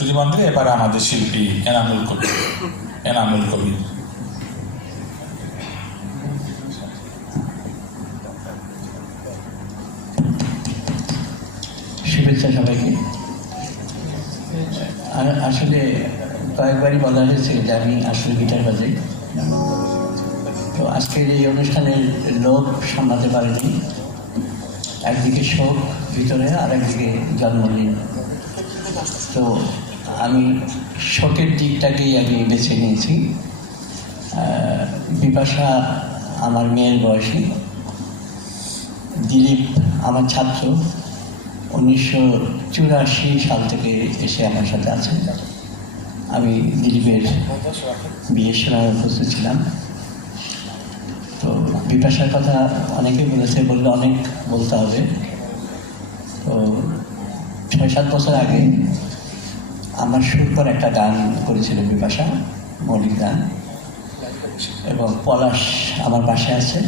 শুধু মন্দিরে এবারে আমাদের শিল্পী এনামুল কবির এনামুল কবির শুভেচ্ছা সবাইকে। আসলে কয়েকবারই বলা হয়েছে যে আমি আসলে গিটার বাজাই। তো আজকের এই অনুষ্ঠানের লোক সামলাতে পারেনি। একদিকে শোক ভিতরে আর একদিকে জন্মদিন। তো আমি শোকের দিকটাকেই আমি বেছে নিয়েছি। বিপাশা আমার মেয়ের বয়সী। দিলীপ আমার ছাত্র। উনিশশো চুরাশি সাল থেকে এসে আমার সাথে আছেন। আমি দিলীপের বিয়ের সময় উপস্থিত ছিলাম। তো বিপাশার কথা অনেকে বলেছে, বললে অনেক বলতে হবে। তো ছয় সাত বছর আগে আমার সুর করে একটা গান করেছিল বিপাশা, মৌলিক গান। এবং পলাশ আমার পাশে আছে,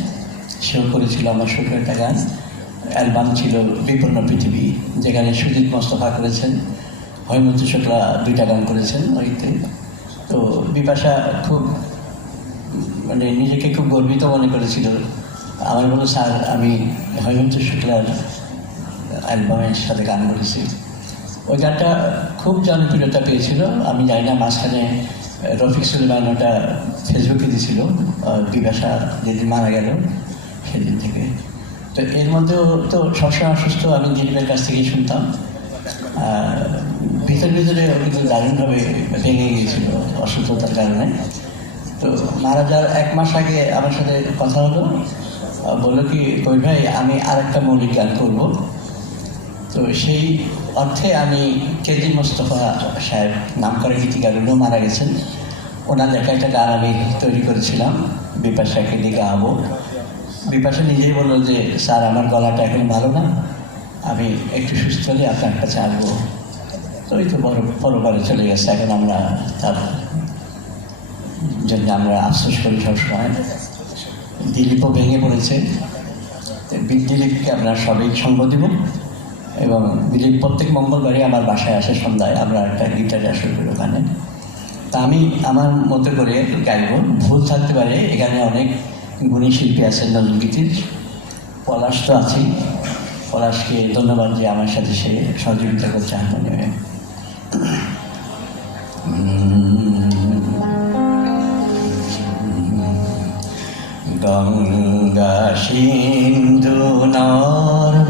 সেও করেছিল আমার সুর করে একটা গান। অ্যালবাম ছিল বিপন্ন পৃথিবী, যেখানে সুজিত মোস্তফা করেছেন, হৈমন্ত শুক্লা দুইটা গান করেছেন ওইতে। তো বিপাশা খুব মানে নিজেকে খুব গর্বিত মনে করেছিল। আমার বলো স্যার, আমি হৈমন্ত শুক্লার অ্যালবামের সাথে গান করেছি। ওই গানটা খুব জনপ্রিয়তা পেয়েছিল। আমি জানি না মাঝখানে রফিক সুলেমান ওটা ফেসবুকে দিয়েছিল বিপাশা যেদিন মারা গেল সেদিন থেকে। তো এর মধ্যেও তো সবসময় অসুস্থ, আমি দিলীপের কাছ থেকেই শুনতাম। ভিতরে ভিতরে কিন্তু দারুণভাবে ভেঙে গিয়েছিল অসুস্থতার কারণে। তো মারা যাওয়ার এক মাস আগে আমার সাথে কথা হলো বলল কি কই ভাই, আমি আর একটা মৌলিক গান করব। তো সেই অর্থে আমি কেজি মোস্তফা সাহেব নাম করে গীতিকার উনিও মারা গেছেন। ওনার লেখা একটা গান আমি তৈরি করেছিলাম বিপাশাকে দিয়ে গাবো। বিপাশা নিজেই বলল যে, স্যার, আমার গলাটা এখন ভালো না। আমি একটু সুস্থ হলে আপনার কাছে আসব। ওই তো বড় পরবারে চলে গেছে। এখন আমরা তার জন্য আমরা আফসোস করি সবসময়। দিলীপও ভেঙে পড়েছে। দিলীপকে আমরা সবাই সঙ্গ দিব। এবং দিলীপ, প্রত্যেক মঙ্গলবারই আমার বাসায় আসে সন্ধ্যায়। আমরা একটা গিটার করি ওখানে। তা আমি আমার মতো করে গাইব। ভুল থাকতে পারে, এখানে অনেক গুণী শিল্পী আছেন নন্দগীতির পলাশ তো আছেই। পলাশকে ধন্যবাদ যে আমার সাথে সে সহযোগিতা করছে হারমোনিয়ামে। গঙ্গা সিন্ধু নর্মদা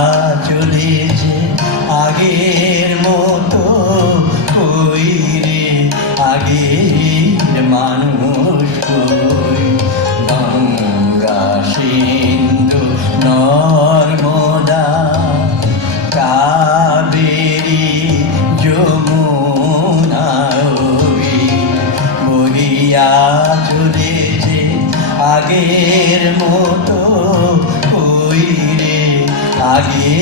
বহিয়া চলেছে আগের alguien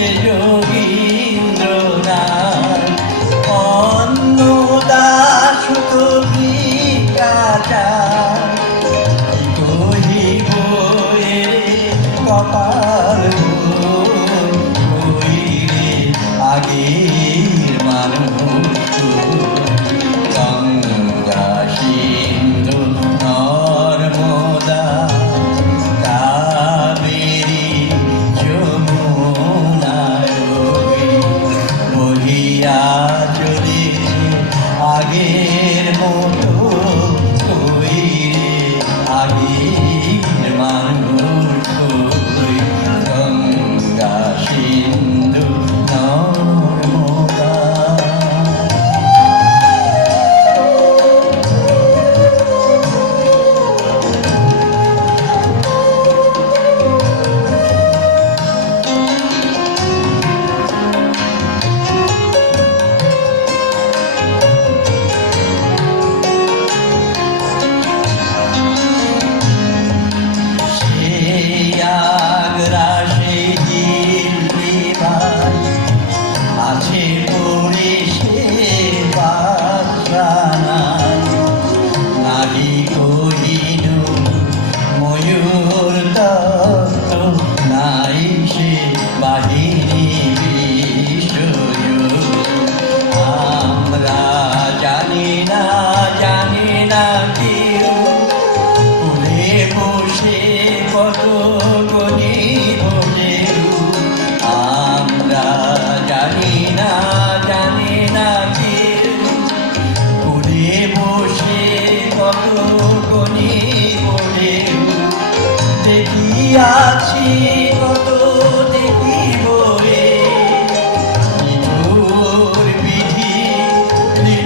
সে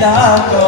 ya to